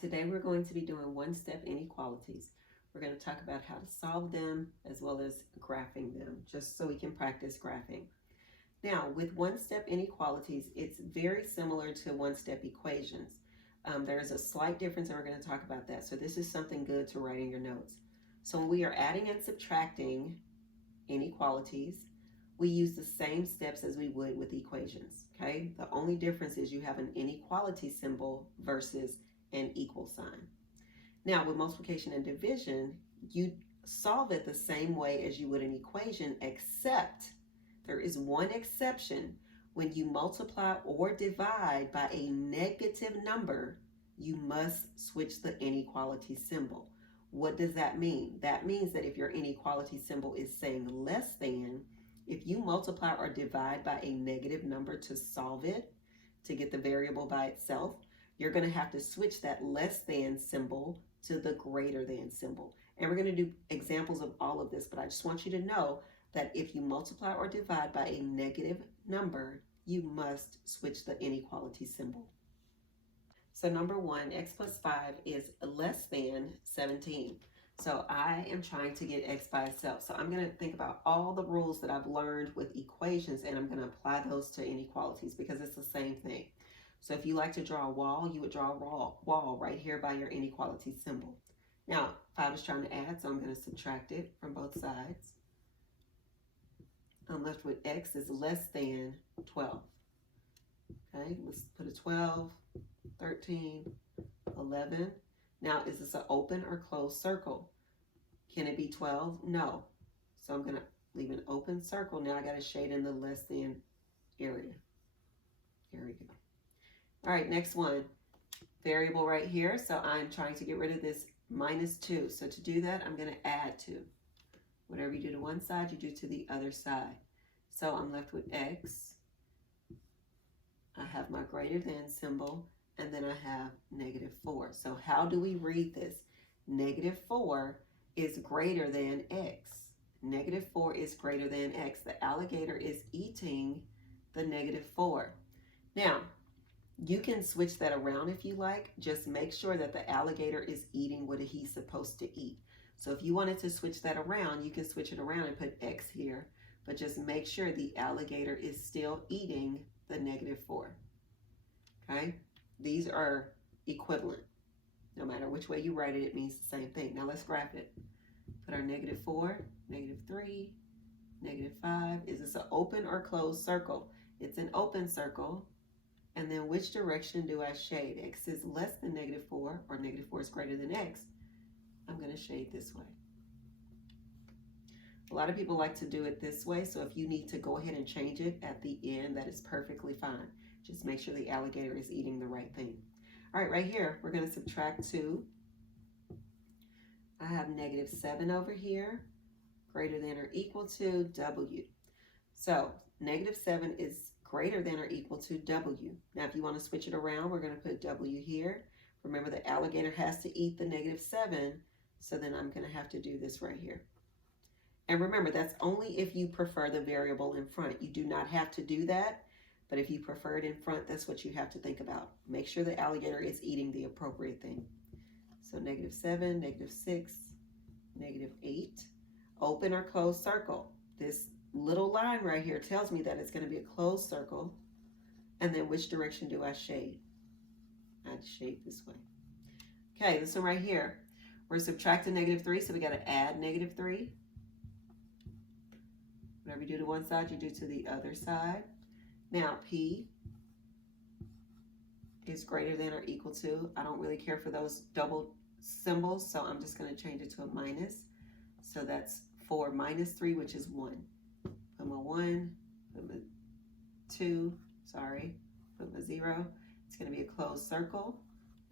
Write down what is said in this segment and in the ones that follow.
Today we're going to be doing one-step inequalities. We're going to talk about how to solve them as well as graphing them, just so we can practice graphing. Now, with one-step inequalities, it's very similar to one-step equations. There's a slight difference, and we're going to talk about that. So this is something good to write in your notes. So when we are adding and subtracting inequalities, we use the same steps as we would with equations, okay? The only difference is you have an inequality symbol versus an equal sign. Now, with multiplication and division, you solve it the same way as you would an equation, except there is one exception. When you multiply or divide by a negative number, you must switch the inequality symbol. What does that mean? That means that if your inequality symbol is saying less than, if you multiply or divide by a negative number to solve it, to get the variable by itself, you're going to have to switch that less than symbol to the greater than symbol. And we're going to do examples of all of this, but I just want you to know that if you multiply or divide by a negative number, you must switch the inequality symbol. So number one, x plus 5 is less than 17. So I am trying to get x by itself. So I'm going to think about all the rules that I've learned with equations, and I'm going to apply those to inequalities because it's the same thing. So if you like to draw a wall, you would draw a wall right here by your inequality symbol. Now, 5 is trying to add, so I'm going to subtract it from both sides. I'm left with x is less than 12. Okay, let's put a 12, 13, 11. Now, is this an open or closed circle? Can it be 12? No. So I'm going to leave an open circle. Now I got to shade in the less than area. Here we go. All right, next one. Variable right here. So I'm trying to get rid of this minus 2. So to do that, I'm going to add 2. Whatever you do to one side, you do to the other side. So I'm left with x. I have my greater than symbol, and then I have negative 4. So how do we read this? Negative 4 is greater than x. Negative 4 is greater than x. The alligator is eating the negative 4. Now, you can switch that around if you like. Just make sure that the alligator is eating what he's supposed to eat. So if you wanted to switch that around, you can switch it around and put x here, but just make sure the alligator is still eating the negative 4. Okay? These are equivalent. No matter which way you write it, it means the same thing. Now let's graph it. Put our negative 4, negative 3, negative 5. Is this an open or closed circle? It's an open circle. And then which direction do I shade? X is less than negative 4, or negative 4 is greater than x. I'm going to shade this way. A lot of people like to do it this way, so if you need to go ahead and change it at the end, that is perfectly fine. Just make sure the alligator is eating the right thing. All right, right here, we're going to subtract 2. I have negative 7 over here, greater than or equal to w. So negative 7 is greater than or equal to w. Now, if you want to switch it around, we're going to put w here. Remember, the alligator has to eat the negative 7, so then I'm going to have to do this right here. And remember, that's only if you prefer the variable in front. You do not have to do that, but if you prefer it in front, that's what you have to think about. Make sure the alligator is eating the appropriate thing. So negative 7, negative 6, negative 8. Open or closed circle. This little line right here tells me that it's going to be a closed circle. And then which direction do I shade? I shade this way. Okay, this one right here. We're subtracting negative 3, so we got to add negative 3. Whatever you do to one side, you do to the other side. Now, P is greater than or equal to. I don't really care for those double symbols, so I'm just going to change it to a minus. So that's 4 minus 3, which is 1. Put my 1, put my 2, put my 0. It's going to be a closed circle.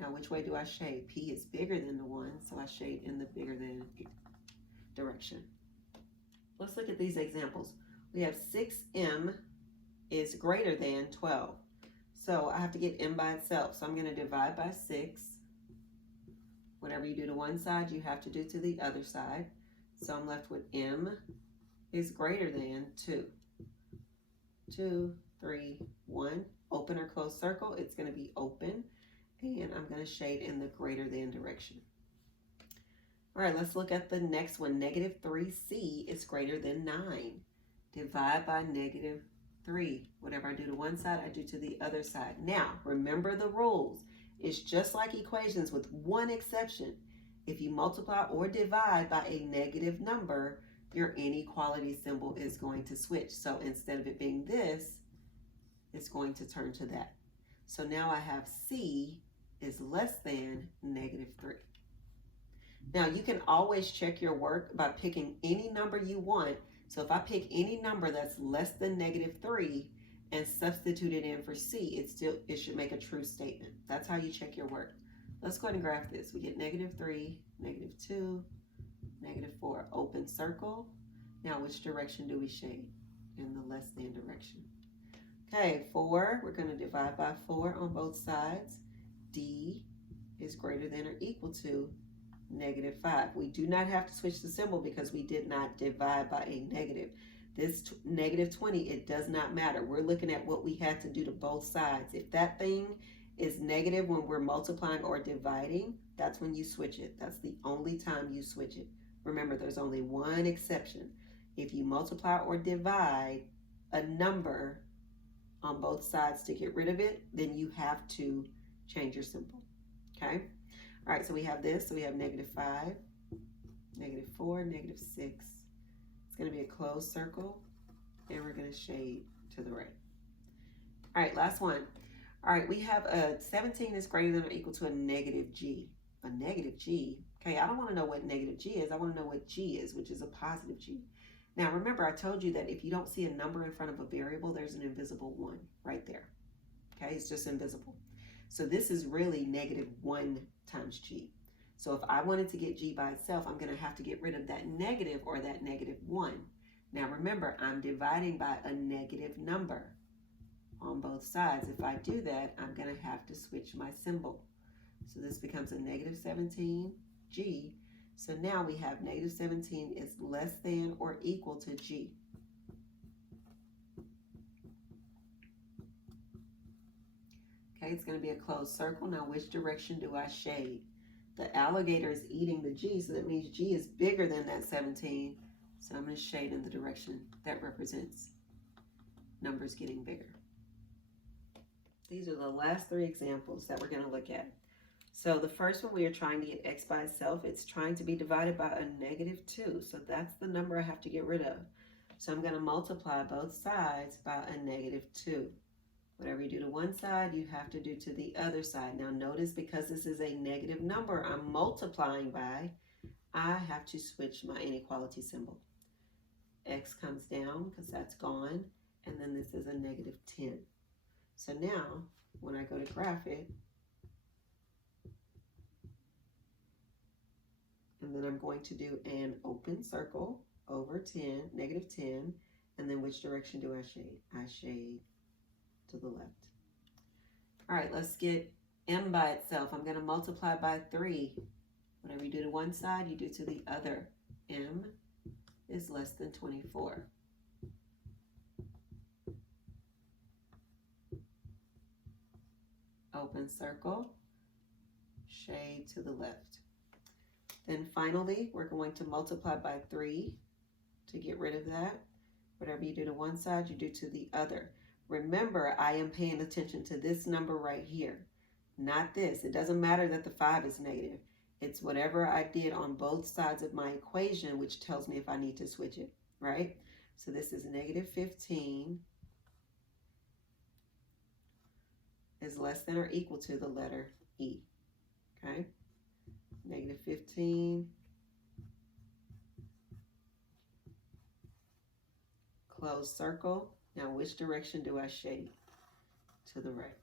Now, which way do I shade? P is bigger than the 1, so I shade in the bigger than direction. Let's look at these examples. We have 6m is greater than 12. So I have to get m by itself. So I'm going to divide by 6. Whatever you do to one side, you have to do to the other side. So I'm left with m is greater than 2. 2, 3, 1. Open or closed circle, it's going to be open. and I'm going to shade in the greater than direction. All right, let's look at the next one. Negative 3c is greater than 9. Divide by negative 3. Whatever I do to one side, I do to the other side. Now, remember the rules. It's just like equations with one exception. If you multiply or divide by a negative number, your inequality symbol is going to switch. So instead of it being this, it's going to turn to that. So now I have c is less than negative 3. Now you can always check your work by picking any number you want. So if I pick any number that's less than negative 3 and substitute it in for c, it should make a true statement. That's how you check your work. Let's go ahead and graph this. We get negative 3, negative 2, negative 4. Open circle. Now which direction do we shade? In the less than direction. Okay, 4, we're going to divide by 4 on both sides. D is greater than or equal to negative 5. We do not have to switch the symbol because we did not divide by a negative. This negative 20, it does not matter. We're looking at what we had to do to both sides. If that thing is negative when we're multiplying or dividing, that's when you switch it. That's the only time you switch it. Remember, there's only one exception. If you multiply or divide a number on both sides to get rid of it, then you have to change your symbol. Okay? All right, so we have this. So we have negative 5, negative 4, negative 6. It's going to be a closed circle, and we're going to shade to the right. All right, last one. All right, we have a 17 is greater than or equal to a negative g. A negative g. Okay, I don't want to know what negative g is. I want to know what g is, which is a positive g. Now, remember, I told you that if you don't see a number in front of a variable, there's an invisible 1 right there. Okay, it's just invisible. So this is really negative 1 times g. So if I wanted to get g by itself, I'm going to have to get rid of that negative or that negative 1. Now remember, I'm dividing by a negative number on both sides. If I do that, I'm going to have to switch my symbol. So this becomes a negative 17g. So now we have negative 17 is less than or equal to g. Okay, it's going to be a closed circle. Now, which direction do I shade? The alligator is eating the g, so that means g is bigger than that 17. So I'm going to shade in the direction that represents numbers getting bigger. These are the last 3 examples that we're going to look at. So the first one, we are trying to get x by itself. It's trying to be divided by a negative 2. So that's the number I have to get rid of. So I'm going to multiply both sides by a negative 2. Whatever you do to one side, you have to do to the other side. Now notice, because this is a negative number I'm multiplying by, I have to switch my inequality symbol. X comes down because that's gone, and then this is a negative 10. So now, when I go to graph it, and then I'm going to do an open circle over 10, negative 10, and then which direction do I shade? I shade to the left. All right, let's get m by itself. I'm going to multiply by 3. Whatever you do to one side, you do to the other. M is less than 24. Open circle, shade to the left. Then finally, we're going to multiply by 3 to get rid of that. Whatever you do to one side, you do to the other. Remember, I am paying attention to this number right here, not this. It doesn't matter that the 5 is negative. It's whatever I did on both sides of my equation, which tells me if I need to switch it, right? So this is negative 15 is less than or equal to the letter E, okay? Negative 15, closed circle. Now, which direction do I shade? To the right.